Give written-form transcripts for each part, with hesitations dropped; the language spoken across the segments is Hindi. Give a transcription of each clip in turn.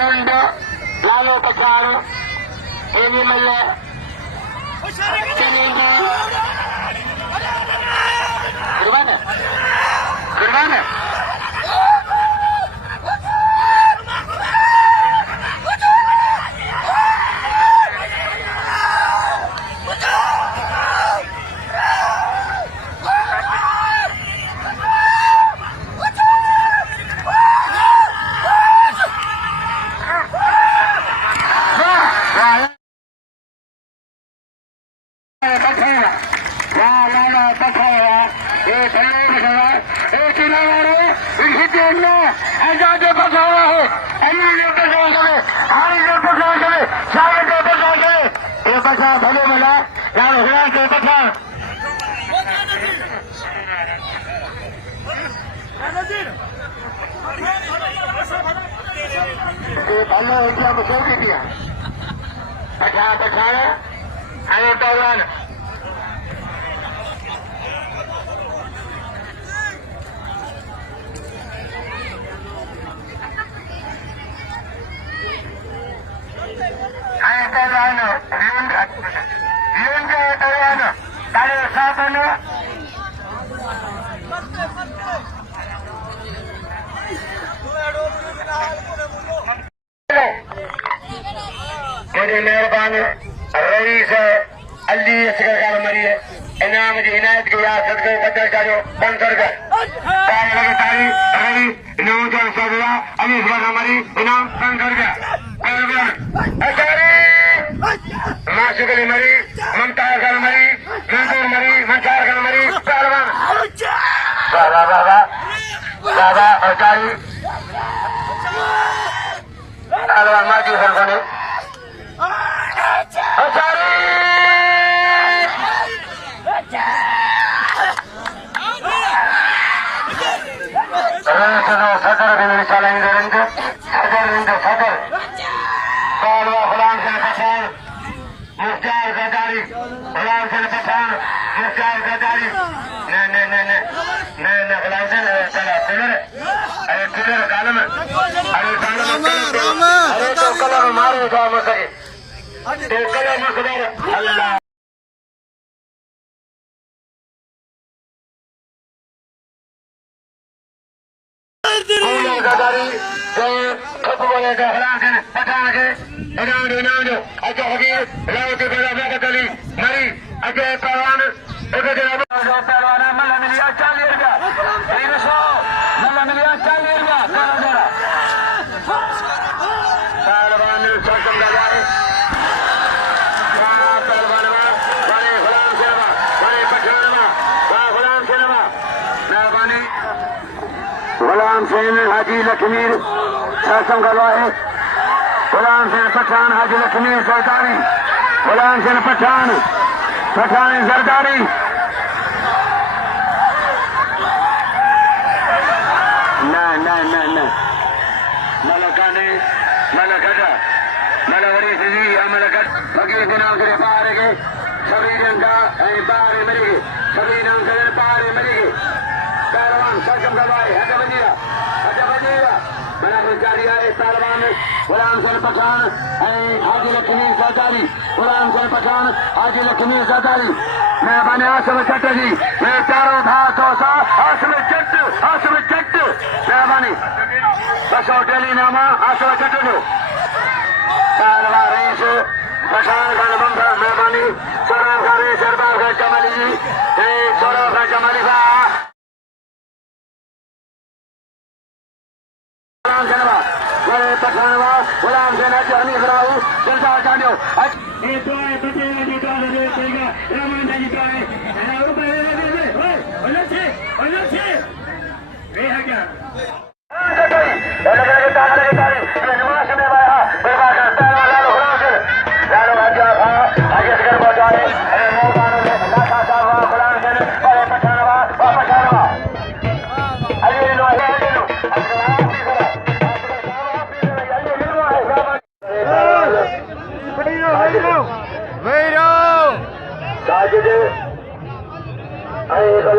लुंड लालो पछाड़ एनिमल कुर्बान भले मिला के पठान भले इंडिया में क्यों दिया पठान पठान अरे पहलवान मेरे मेहरबान रईस अली असगर मरी इनाम की इनायत की याद सदके बदल जाओ 500 रुपये लगे तारी रवि इनाम 400 रुपया अली असगर मरी इनाम 500 रुपया माशुक अली मरी ममताज खान मरी मंसूर मरी मंसार खान मरी पहलवान बाबा बाबा बाबा अचारी पहलवान माजी सरकोने सदर सदर पालवा गुलाम सिंह पठान मुख्तार गद्दारी गुलाम सिंह पठान मुख्तार गद्दारी न गुलाम सिंह चला किलर अरे किलर कालम अरे अरे तो कलम मारो था मसके कलम मसदर अल्लाह गद्दारी खप वाले का हलासन पठान के इनाम इनाम जो अच्छा फकीर लाओ के बड़ा भगत अली मरी अजय पहलवान पहलवान मल्ला मिलिया 40 रुपया 300 मल्ला मिलिया 40 रुपया पहलवान सरकम गवाए पहलवान बड़े गुलाम सिनेमा बड़े पठान गुलाम सिनेमा मेहरबानी गुलाम सिंह हाजी लखमीर सरकम गवाए गुलाम सिंह पठान हाजी लक्ष्मी सरदारी गुलाम सिंह पठान पठान सरदारी मलकाने मलकटा मलवरी सिजी अमलकट फकीर के नाम से पार गए सभी रंगा पार मरी गए सभी नाम से पार मरी गए पहलवान सरकम गवाए हजा बजीरा बड़ा जारी आए पहलवान गुलाम सिंह पठान हाजी लक्ष्मी सरदारी गुलाम सिंह पठान हाजी लक्ष्मी सरदारी मेहरबानी आसम चट जी मेरे चारों भाग आसम चट मेहरबानी बसो डेली नामा आसम चट जो पहलवान रेस पठान खान बम्बर मेहरबानी सौरभ खान सरदार खान कमाली जी सौरभ खान कमाली बा पठानवा गुलाम सिंह हनीफ राहू सरदार जानियो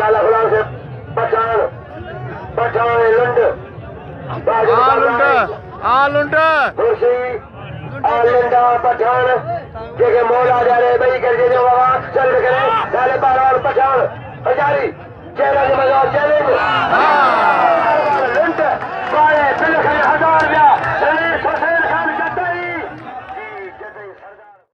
लाला गुलाम सिंह पठान लुंड खुशी आलिंदा पठान जेके मौला जा रहे भाई करके जो बाबा चल करे पहले पहलवान पठान हजारी चैलेंज में चैलेंज